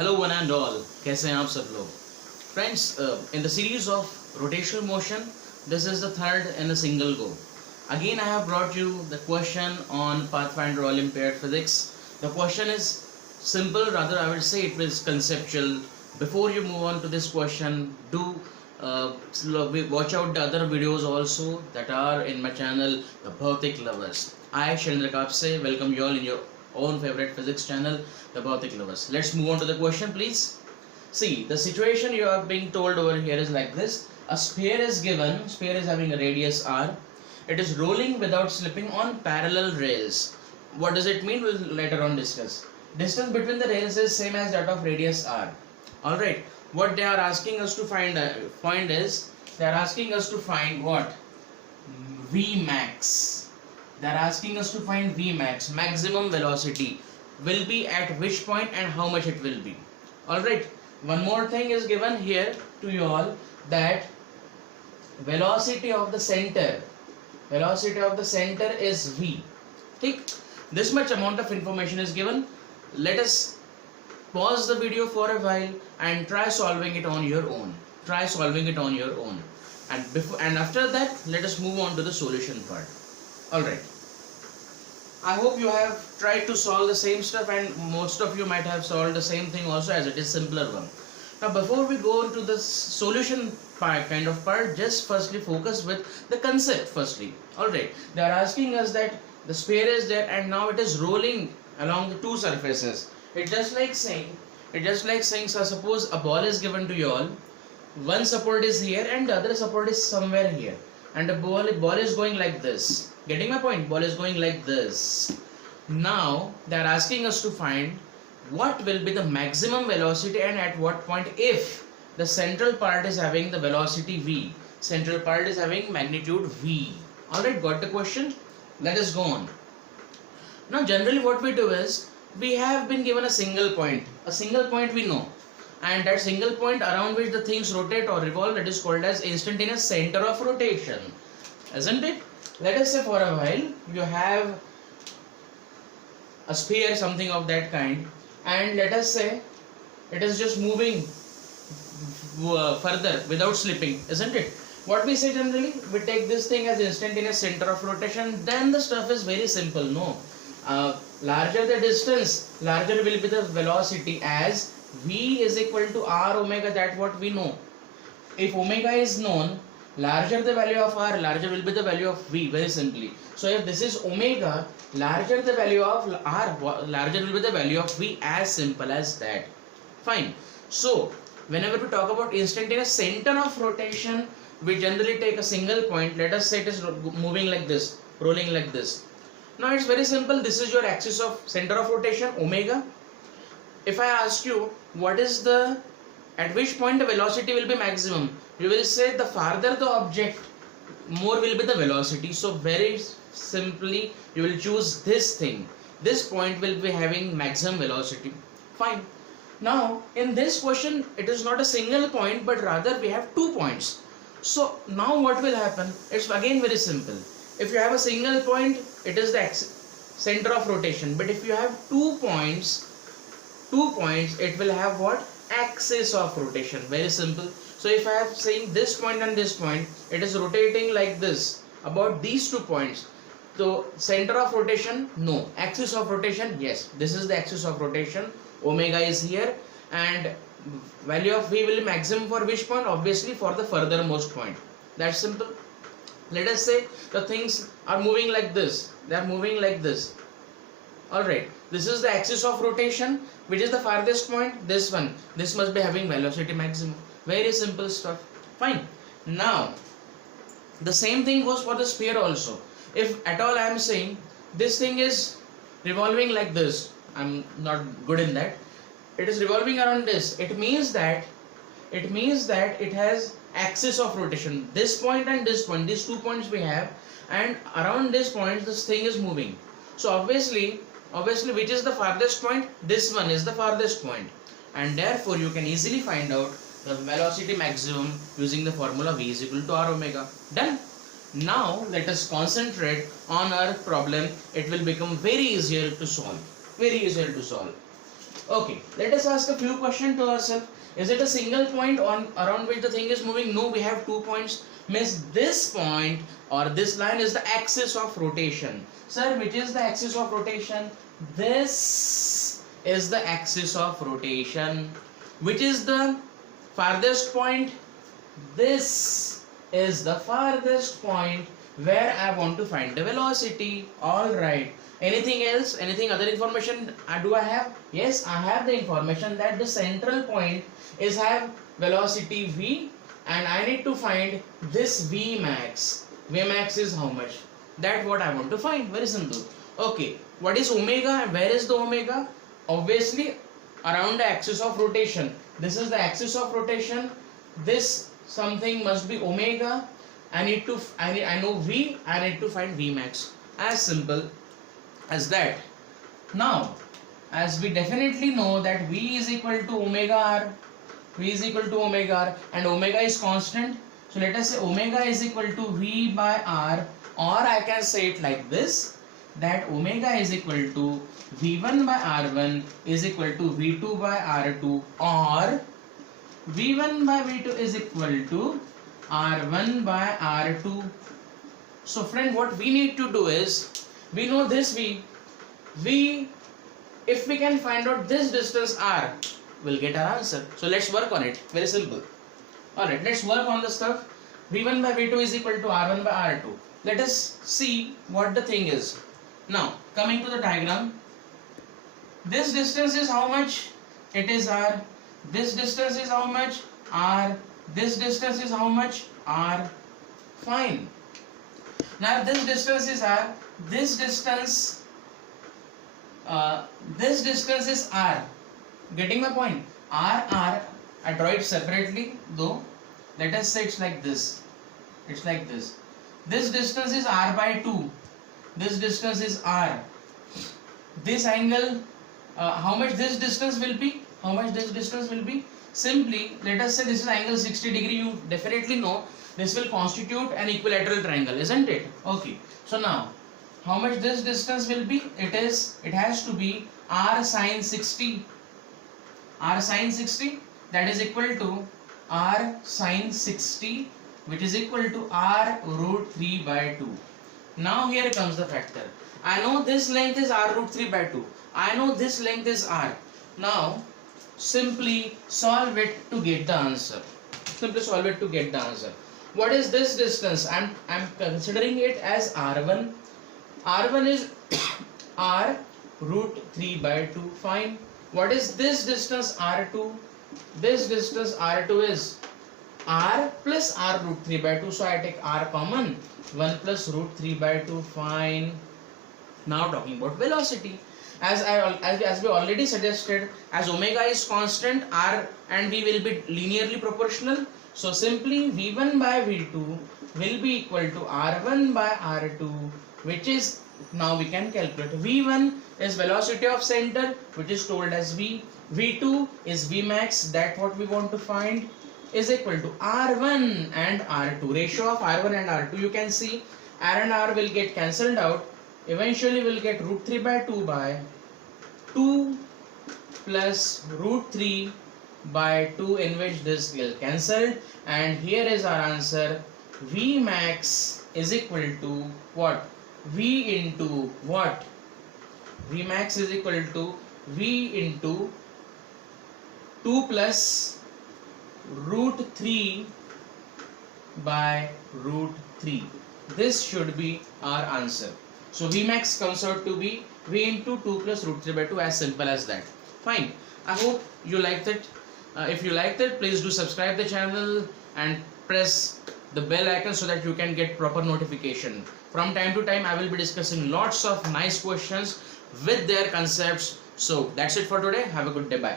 Hello one and all, कैसे हैं आप सब लोग? Friends, in the series of rotational motion, this is the third in a single go. Again, I have brought you the question on Pathfinder Olympiad Physics. The question is simple, rather I will say it is conceptual. Before you move on to this question, do watch out the other videos also that are in my channel, The Bhautik Lovers. I, Shailendra Kapse, welcome you all in your own favorite physics channel, The Bhautik Lovers. Let's move on to the question, please. See, the situation you are being told over here is like this. A sphere is given, sphere is having a radius r. It is rolling without slipping on parallel rails. What does it mean? We'll later on discuss. Distance between the rails is same as that of radius r. Alright, what they are asking us to find is, they are asking us to find what? V max. They are asking us to find V max, maximum velocity, will be at which point and how much it will be. Alright, one more thing is given here to you all, that velocity of the center is V. Okay? This much amount of information is given. Let us pause the video for a while and try solving it on your own. And after that, let us move on to the solution part. Alright, I hope you have tried to solve the same stuff, and most of you might have solved the same thing also, as it is simpler one. Now before we go into the solution part, just firstly focus with the concept firstly. Alright, they are asking us that the sphere is there and now it is rolling along the two surfaces. It's just like saying, so suppose a ball is given to you all. One support is here and the other support is somewhere here, and the ball is going like this. Getting my point? Ball is going like this. Now they are asking us to find what will be the maximum velocity and at what point, if the central part is having the velocity v, central part is having magnitude v. Alright, got the question? Let us go on. Now generally what we do is, we have been given a single point we know, and that single point around which the things rotate or revolve, that is called as instantaneous center of rotation, isn't it? Let us say for a while you have a sphere, something of that kind, and let us say it is just moving further without slipping, isn't it? What we say generally, we take this thing as instantaneous center of rotation. Then the stuff is very simple. No, larger the distance, larger will be the velocity, as v is equal to r omega. That what we know. If omega is known, larger the value of r, larger will be the value of v, very simply. So if this is omega, larger the value of r, larger will be the value of v, as simple as that. Fine. So whenever we talk about instantaneous center of rotation, we generally take a single point. Let us say it is moving like this, rolling like this. Now it's very simple. This is your axis of center of rotation, omega. If I ask you what is the, at which point the velocity will be maximum, you will say the farther the object, more will be the velocity. So very simply you will choose this thing. This point will be having maximum velocity. Fine. Now in this question it is not a single point, but rather we have 2 points. So now what will happen? It's again very simple. If you have a single point, it is the center of rotation. But if you have 2 points, it will have what? Axis of rotation. Very simple. So if I have saying this point and this point, it is rotating like this about these 2 points. So center of rotation, no. Axis of rotation, yes. This is the axis of rotation. Omega is here, and value of v will be maximum for which point? Obviously for the furthermost point. That's simple. Let us say the things are moving like this. They are moving like this. Alright, this is the axis of rotation. Which is the farthest point? This one. This must be having velocity maximum. Very simple stuff. Fine. Now the same thing goes for the sphere also. If at all I am saying this thing is revolving like this, I am not good in that. It is revolving around this. It means that it has axis of rotation. This point and this point, these 2 points we have, and around this point this thing is moving. So obviously which is the farthest point? This one is the farthest point, and therefore you can easily find out the velocity maximum using the formula v is equal to r omega. Done. Now let us concentrate on our problem. It will become very easier to solve. Okay, let us ask a few questions to ourselves. Is it a single point on around which the thing is moving? No, we have 2 points. Means this point or this line is the axis of rotation. Sir, which is the axis of rotation? This is the axis of rotation. Which is the farthest point? This is the farthest point where I want to find the velocity. Alright. Anything else? Anything other information do I have? Yes, I have the information that the central point is have velocity v, and I need to find this v max. V max is how much? That's what I want to find. Very simple. Okay, what is omega and where is the omega? Obviously around the axis of rotation. This is the axis of rotation. This something must be omega. I know v. I need to find v max. As simple as that. Now, as we definitely know that v is equal to omega r, v is equal to omega r, and omega is constant. So let us say omega is equal to v by r, or I can say it like this, that omega is equal to v1 by r1 is equal to v2 by r2, or v1 by v2 is equal to r1 by r2. So friend, what we need to do is, we know this v, if we can find out this distance r, we'll get our answer. So let's work on it. Very simple. Alright, let's work on the stuff. v1 by v2 is equal to r1 by r2. Let us see what the thing is. Now, coming to the diagram, this distance is how much? It is r. This distance is how much? r. This distance is how much? r. Fine. Now this distance is r. This distance is r. Getting my point? R. I draw it separately though. Let us say it's like this. It's like this. This distance is r by 2. This distance is r. This angle, how much this distance will be? How much this distance will be? Simply, let us say this is angle 60 degree. You definitely know this will constitute an equilateral triangle, isn't it? Okay. So now, how much this distance will be? It has to be r sine 60. R sine 60, that is equal to r sine 60, which is equal to r root 3 by 2. Now here comes the factor. I know this length is r root 3 by 2. I know this length is r. Now simply solve it to get the answer. Simply solve it to get the answer. What is this distance? I'm considering it as r1. R1 is r root 3 by 2. Fine. What is this distance r2? This distance r2 is r plus r root 3 by 2. So I take r common. 1 plus root 3 by 2. Fine. Now talking about velocity. As we already suggested, as omega is constant, r and v will be linearly proportional. So simply v1 by v2 will be equal to r1 by r2, which is, now we can calculate. v1 is velocity of center, which is told as v. v2 is v max, that what we want to find, is equal to r1 and r2. Ratio of r1 and r2, you can see r and r will get cancelled out. Eventually we'll get root 3 by 2 by 2 plus root 3 by 2, in which this will cancelled, and here is our answer. V max is equal to what? V into what? V max is equal to V into 2 plus root 3 by root 3. This should be our answer. So V max comes out to be V into 2 plus root 3 by 2, as simple as that. Fine. I hope you liked it. If you liked it, please do subscribe the channel and press the bell icon so that you can get proper notification. From time to time I will be discussing lots of nice questions with their concepts. So that's it for today. Have a good day. Bye.